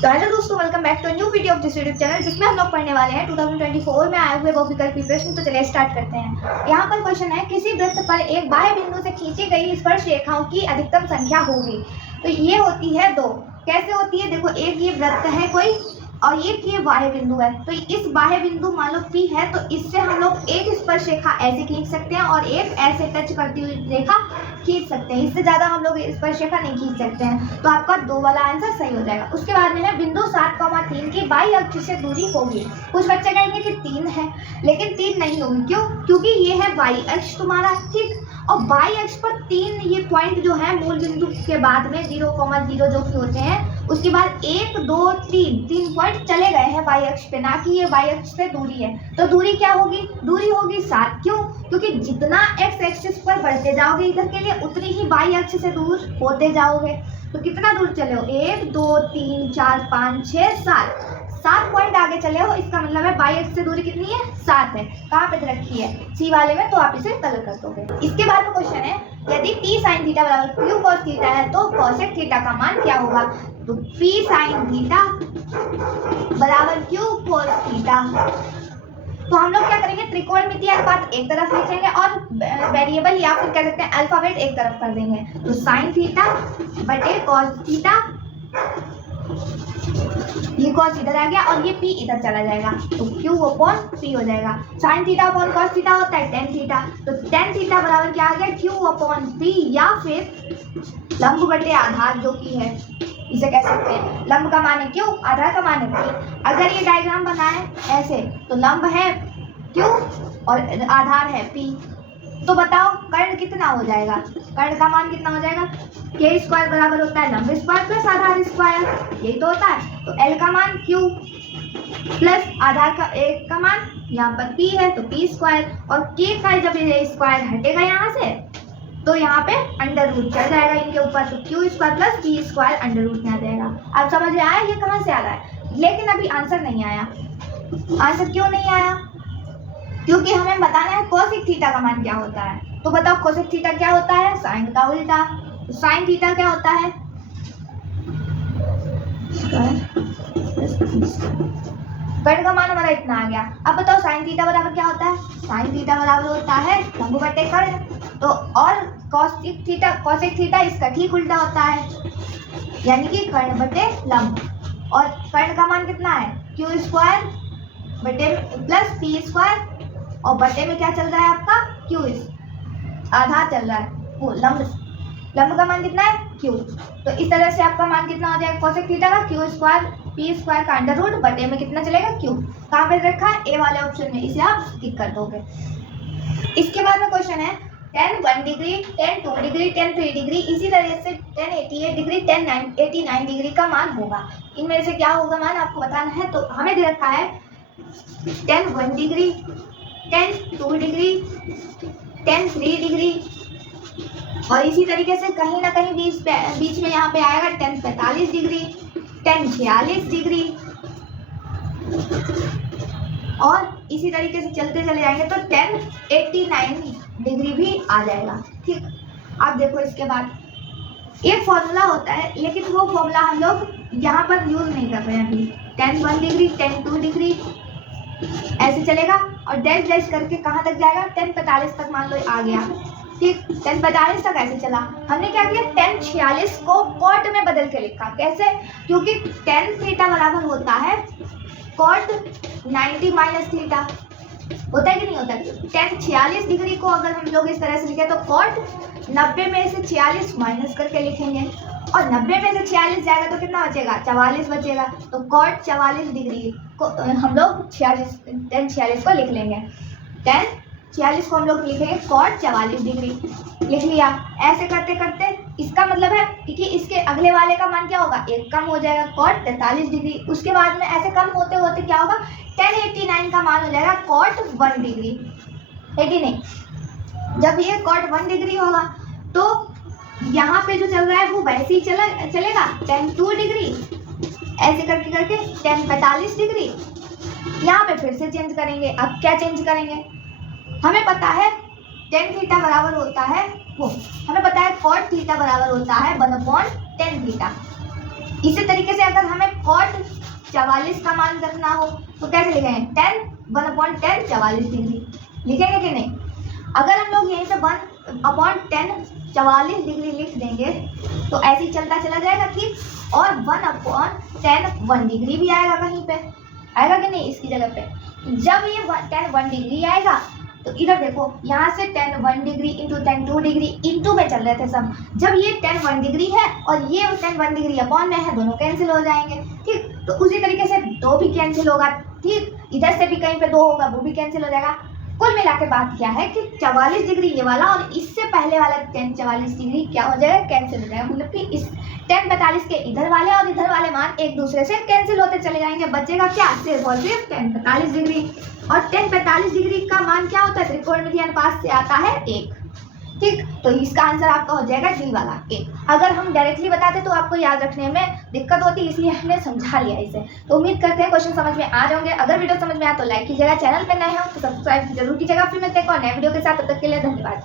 तो हेलो दोस्तों, welcome back to new video of this YouTube channel, जिसमें हम लोग पढ़ने वाले हैं 2024 में आए हुए बहुविकल्प प्रश्न। तो चलिए स्टार्ट करते हैं। यहाँ पर क्वेश्चन है, किसी वृत्त पर एक बाह्य बिंदु से खींची गई स्पर्श रेखाओं की अधिकतम संख्या होगी। तो ये होती है 2। कैसे होती है? देखो, एक ये वृत्त है कोई और एक ये बाह्य बिंदु है। तो इस बाह्य बिंदु मान लो P है, तो इससे हम लोग एक स्पर्श रेखा ऐसे खींच सकते हैं और एक ऐसे टच करती हुई रेखा खींच सकते हैं। इससे ज्यादा हम लोग स्पर्श रेखा नहीं खींच सकते हैं। तो आपका 2 वाला आंसर सही हो जाएगा। उसके बाद में है, बिंदु 7,3 की बाह्य अक्ष से दूरी होगी। कुछ बच्चे कहेंगे कि 3 है, लेकिन 3 नहीं होगी। क्यों? क्योंकि ये है बाह्य अक्ष तुम्हारा, ठीक, और बाह्य अक्ष पर 3 ये पॉइंट जो है मूल बिंदु के बाद में 0,0 जो कि होते हैं, उसके बाद 1, 2, 3 पॉइंट चले गए हैं बाह्य अक्ष पे, ना कि ये बाह्य अक्ष से दूरी है। तो दूरी क्या होगी? दूरी होगी 7। क्यों? क्योंकि जितना एक्स एक्सिस पर बढ़ते जाओगे इधर के लिए, उतनी ही बाह्य अक्ष से दूर होते जाओगे। तो कितना दूर चले हो? 1, 2, 3, 4, 5, 6, 7 पॉइंट आगे चले हो। इसका मतलब है बाह्य अक्ष से दूरी कितनी है? 7 है। कहाँ पे रखी है? सी वाले में। तो आप इसे कलर कर दोगे। इसके बाद में क्वेश्चन है, यदि P sin थीटा बराबर Q cos थीटा है, तो cosec थीटा का मान क्या होगा? तो P sin थीटा बराबर Q cos थीटा। तो हम लोग क्या करेंगे? त्रिकोणमितीय अनुपात एक तरफ लिखेंगे और वेरिएबल या फिर कह सकते हैं अल्फाबेट एक तरफ कर देंगे। तो sin थीटा बटे cos थीटा, ये cos इधर आ गया और ये P इधर चला जाएगा, तो Q अपॉन P हो जाएगा। sin theta upon cos theta होता है tan थीटा, तो tan थीटा बराबर क्या आ गया? Q अपॉन P, या फिर लंब बटे आधार जो कि है, इसे कह सकते हैं लंब का मान है Q, आधार का मान है P। अगर ये डायग्राम बनाए ऐसे, तो लंब है Q और आधार है P। तो बताओ कर्ण कितना हो जाएगा? कर्ण का मान कितना हो जाएगा? K स्क्वायर बराबर होता है लंब स्क्वायर प्लस आधार स्क्वायर, यही तो होता है। तो L का मान Q प्लस आधार का एक का मान यहाँ पर P है, तो P स्क्वायर, और K का जब ये स्क्वायर हटेगा यहाँ से, तो यहाँ पे अंडर रूट चढ़ जाएगा इनके ऊपर, तो Q square plus P square under root में आ जाएगा। अब समझ में आया ये कहाँ से आ रहा है? लेकिन अभी आंसर नहीं आया। आंसर क्यों नहीं आया? क्योंकि हमें बताना है कोसेक थीटा का मान क्या होता है। तो बताओ कोसेक थीटा क्या होता है? साइन का उल्टा। तो साइन थीटा क्या होता है? कर्ण का मान हमारा इतना आ गया। अब बताओ साइन थीटा बराबर क्या होता है? साइन थीटा बराबर होता है लंब बटे कर्ण। तो और कोसेक थीटा इसका ठीक उल्टा होता है, यानी कि कर्ण बटे लंब। और कर्ण का मान कितना है? Q स्क्वायर बटे प्लस P स्क्वायर, और बटे में क्या चल रहा है आपका? Q आधार चल रहा है, वो लंब का मान कितना है? Q। तो इस तरह से आपका मान कितना हो जाएगा कोसेक थीटा का? Q स्क्वायर P स्क्वायर का अंडर रूट बटे में कितना चलेगा? Q। कहाँ पे रखा है? ए वाले ऑप्शन में, इसे आप टिक कर दोगे। इसके बाद में क्वेश्चन है, tan 1 degree, tan 2 degree, tan 3 degree, इसी तरह से tan 88 डिग्री, tan 89 डिग्री का मान होगा। इनमें से क्या होगा मान आपको बताना है। तो हमें दे रखा है tan 1 degree, tan 2 degree, tan 3 degree, और इसी तरीके से कहीं ना कहीं बीच में यहाँ पे आएगा tan 45 डिग्री, tan 46 डिग्री, और इसी तरीके से चलते चले जाएंगे तो tan 89 डिग्री भी आ जाएगा। ठीक, अब देखो इसके बाद एक फॉर्मूला होता है, लेकिन वो फॉर्मूला हम लोग यहाँ पर यूज नहीं कर रहे हैं अभी। tan 1 डिग्री, tan 2 डिग्री ऐसे चलेगा और डैश डैश करके कहाँ तक जाएगा? tan 45 तक मान लो आ गया। ठीक, tan 45 तक ऐसे चला। हमने क्या किया? tan 46 को कॉट में बदल के लिखा। कैसे? क्योंकि tan थीटा बराबर होता है cot 90 माइनस थीटा, होता है कि नहीं होता? tan 46 डिग्री को अगर हम लोग इस तरह से लिखे तो cot 90 में से 46 माइनस करके लिखेंगे, और 90 में से 46 जाएगा तो कितना बचेगा? 44 बचेगा। तो cot 44 डिग्री को हम लोग tan 46 को लिख लेंगे। tan 46 को हम लोग लिखेंगे cot 44 डिग्री, लिख लिया। ऐसे करते करते इसका मतलब है कि इसके अगले वाले का मान क्या होगा? एक कम हो जाएगा, cot 43 डिग्री। उसके बाद में ऐसे कम होते होते क्या होगा? tan 89 का मान हो जाएगा cot 1 डिग्री, है कि नहीं? जब ये cot 1 डिग्री होगा तो यहाँ पे जो चल रहा है वो वैसे ही चलेगा tan 2 डिग्री, ऐसे करके करके tan 45 डिग्री। यहाँ पे फिर से चेंज करेंगे। अब क्या चेंज करेंगे? हमें पता है tan थीटा बराबर होता है हमें पता है cot थीटा बराबर होता है 1/tan थीटा। इसी तरीके से अगर हमें cot 44 का मान रखना हो तो कैसे लिखेंगे, 10 1/10 44 डिग्री लिखेंगे कि नहीं। अगर हम लोग यहीं पे 1/10 44 डिग्री लिख देंगे तो ऐसे ही चलता चला जाएगा ठीक, और 1/10 1 डिग्री भी आएगा, कहीं पे आएगा कि नहीं इसकी जगह पे। जब ये 10 1 डिग्री आएगा तो इधर देखो, यहाँ से 10 1 डिग्री इंटू 10 2 डिग्री इंटू में चल रहे थे सब। जब ये 10 1 डिग्री है और ये 10 1 डिग्री अपॉन में है, दोनों कैंसिल हो जाएंगे ठीक। तो उसी तरीके से 2 भी कैंसिल होगा ठीक, इधर से भी कहीं पे 2 होगा वो भी कैंसिल हो जाएगा। कुल मिला के बात क्या है कि 44 डिग्री ये वाला और इससे पहले वाला 10 44 डिग्री क्या हो जाएगा, कैंसिल हो जाएगा। मतलब कि इस 10 45 के इधर वाले और इधर वाले मान एक दूसरे से कैंसिल होते चले जाएंगे। बचेगा क्या, सिर्फ और सिर्फ 10 45 डिग्री। और 10 45 डिग्री का मान क्या होता है, त्रिकोणमितीय अनुपात से आता है 1 ठीक। तो इसका आंसर आपका हो जाएगा डी वाला 1। अगर हम डायरेक्टली बताते तो आपको याद रखने में दिक्कत होती, इसलिए हमने समझा लिया इसे। तो उम्मीद करते हैं क्वेश्चन समझ में आ जाओगे। अगर वीडियो समझ में आया तो लाइक कीजिएगा, चैनल पर नए हो तो सब्सक्राइब जरूर कीजिएगा। फिर मिलते हैं एक और नए वीडियो के साथ, तब तक के लिए धन्यवाद।